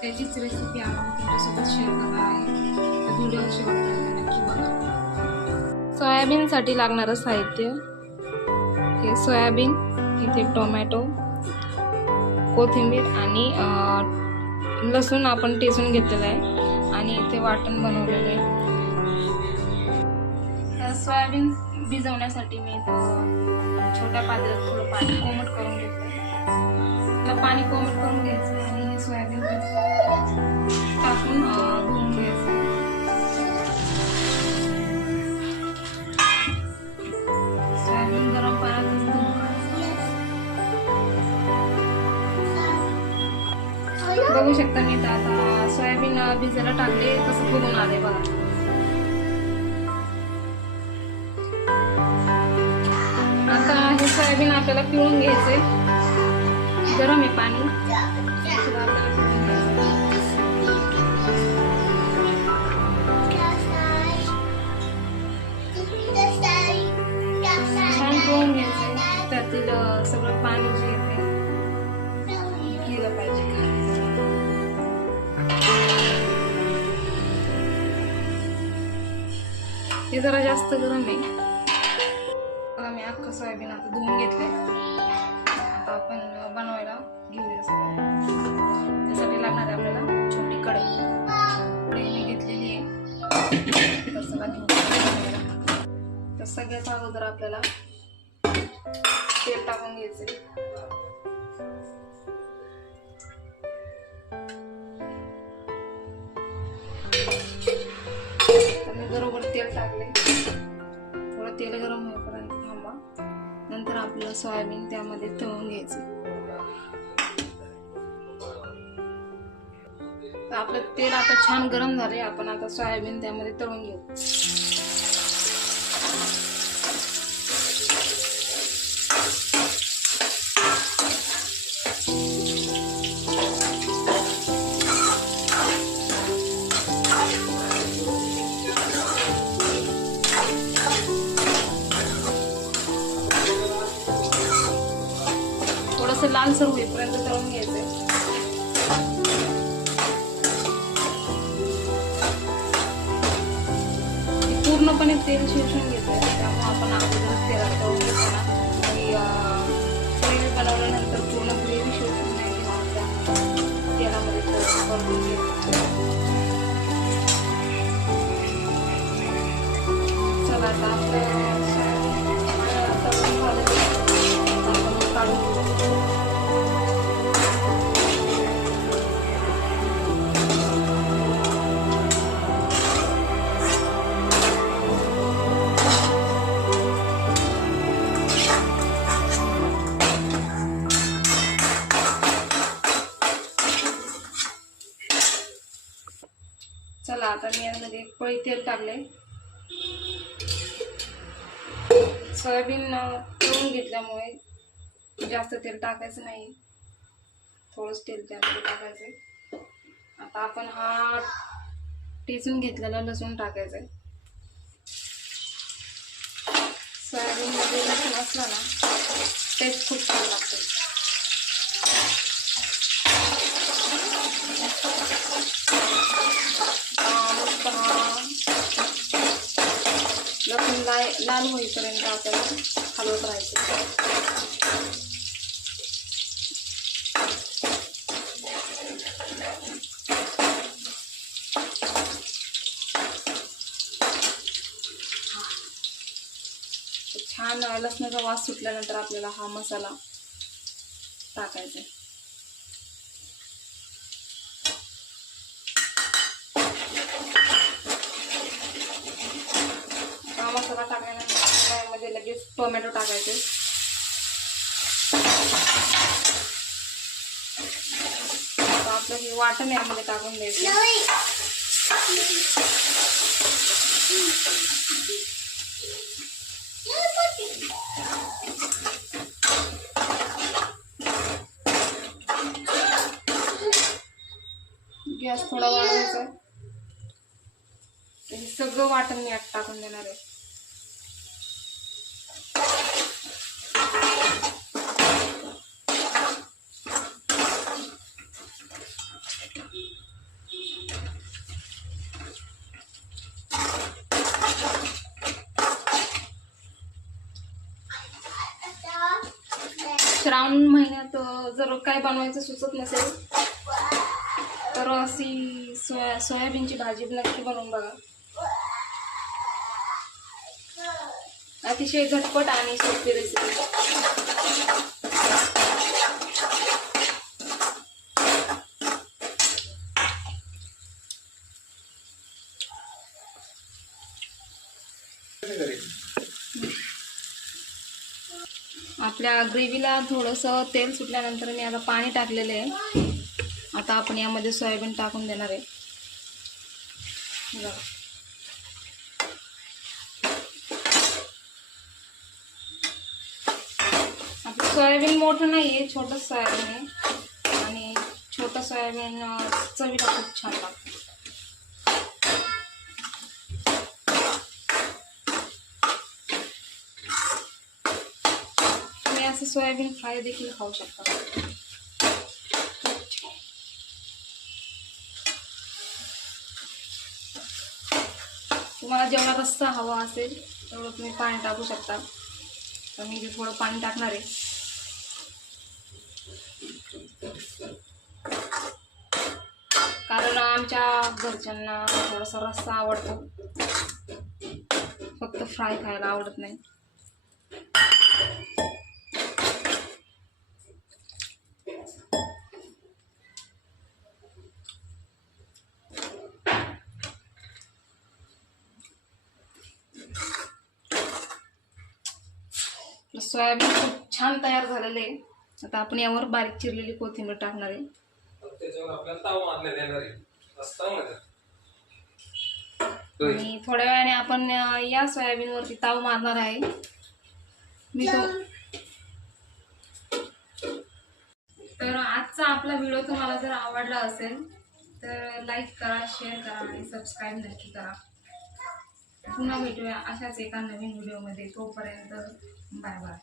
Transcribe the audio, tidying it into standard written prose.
त्याचीच रेसिपी आपण तुमच्यासोबत शेअर करणार आहे. तर व्हिडिओ शेवटपर्यंत नक्की बघा. सोयाबीनसाठी लागणारं साहित्य हे सोयाबीन, इथे टोमॅटो, कोथिंबीर आणि लसूण आपण टेचून घेतलेलं आहे आणि इथे वाटण बनवलेलं आहे. सोयाबीन भिजवण्यासाठी मी छोट्या पातेल्यात थोडं पाणी कोमट करून घेतलं. पाणी कोमट करून घ्यायचं आणि हे सोयाबीन टाकून धुवून घ्यायचं. सोयाबीन गरम पाण्यातच धुवून बघू शकता. मी तर आता सोयाबीन भिजायला टाकले तसं बघून आले बघा. आता हे सोयाबीन आपल्याला पिळून घ्यायचंय. गरम आहे पाणी. छान पिळून घ्यायचंय. त्यातील सगळं पाणी जे येते गेलं पाहिजे. हे जरा जास्त गरम आहे. आता मी अख्खं सोयाबीन आता धुवून घेतले. आता आपण बनवायला घेऊया. त्यासाठी लागणार आहे आपल्याला छोटी कढई मी घेतलेली आहे. तर सगळं घेऊन तर सगळ्यात अगोदर आपल्याला तेल टाकून घ्यायचे. बरोबर तेल टाकले. थोडं तेल गरम होईपर्यंत थांबा. नंतर आपलं सोयाबीन त्यामध्ये तळून घ्यायचं. आपलं तेल आता छान गरम झाले. आपण आता सोयाबीन त्यामध्ये तळून घेऊ. थोडंसं लालसर होईपर्यंत तळून घ्यायचंय. पूर्णपणे तेल शोषून घेतोय. त्यामुळे आपण अगोदर तेलात तळून घेतो ना आणि ग्रेव्ही बनवल्यानंतर पूर्ण ग्रेव्ही शोषून नाही घेणार. त्या तेलामध्ये परतून घ्यायचं. चला आता आपलं तळून झालं. आपण काढून चला आता मी यामध्ये एक पळी तेल टाकले. सोयाबीन तळून घेतल्यामुळे जास्त तेल टाकायचं नाही. थोडंच तेल त्यामध्ये टाकायचंय. आता आपण हा टेचून घेतलेला लसूण टाकायचंय. सोयाबीन मध्ये लसूण असला ना टेस्ट खूप छान लागते. लसूण लाल होईपर्यंत आपल्याला हलवत राहायचं. छान लसणाचा वास सुटल्यानंतर आपल्याला हा मसाला टाकायचा. हा मसाला टाकल्यानंतर त्यामध्ये लगेच टोमॅटो टाकायचे. आता आपलं हे वाटण यामध्ये टाकून द्यायचं. गॅस थोडा वाढवायचा. हे सगळं वाटण मी आत टाकून देणार आहे. श्रावण महिन्यात जर काय बनवायचं सुचत नसेल तर अशी सोयाबीनची भाजी नक्की बनवून बघा. अतिशय झटपट आणि सोपी रेसिपी. आपल्या ग्रेव्हीला थोडंसं तेल सुटल्यानंतर मी आता पाणी टाकलेलं आहे. आता आपण यामध्ये सोयाबीन टाकून देणार आहे. आपलं सोयाबीन मोठं नाही आहे, छोटं सोयाबीन आहे आणि छोटं सोयाबीन चवीला खूप छान लागतं. तुम्ही असं सोयाबीन फ्राय देखील खाऊ शकता. तुम्हाला जेवढा रस्सा हवा असेल तेवढं तुम्ही पाणी टाकू शकता. तर मी इथे थोडं पाणी टाकणार आहे. कारण आमच्या घरच्यांना थोडासा रस्सा आवडतो, फक्त फ्राय खायला आवडत नाही. सोयाबीन खूप छान तयार झालेले आहे. आता आपण यावर बारीक चिरलेली कोथिंबीर टाकणार आहे. आणि थोड्या वेळाने आपण या सोयाबीन वरती ताव मारणार आहे. तर आजचा आपला व्हिडिओ तुम्हाला जर आवडला असेल तर लाईक करा, शेअर करा आणि सबस्क्राईब नक्की करा. पुन्हा भेटूया अशाच एका नवीन व्हिडिओमध्ये. तोपर्यंत बाय बाय.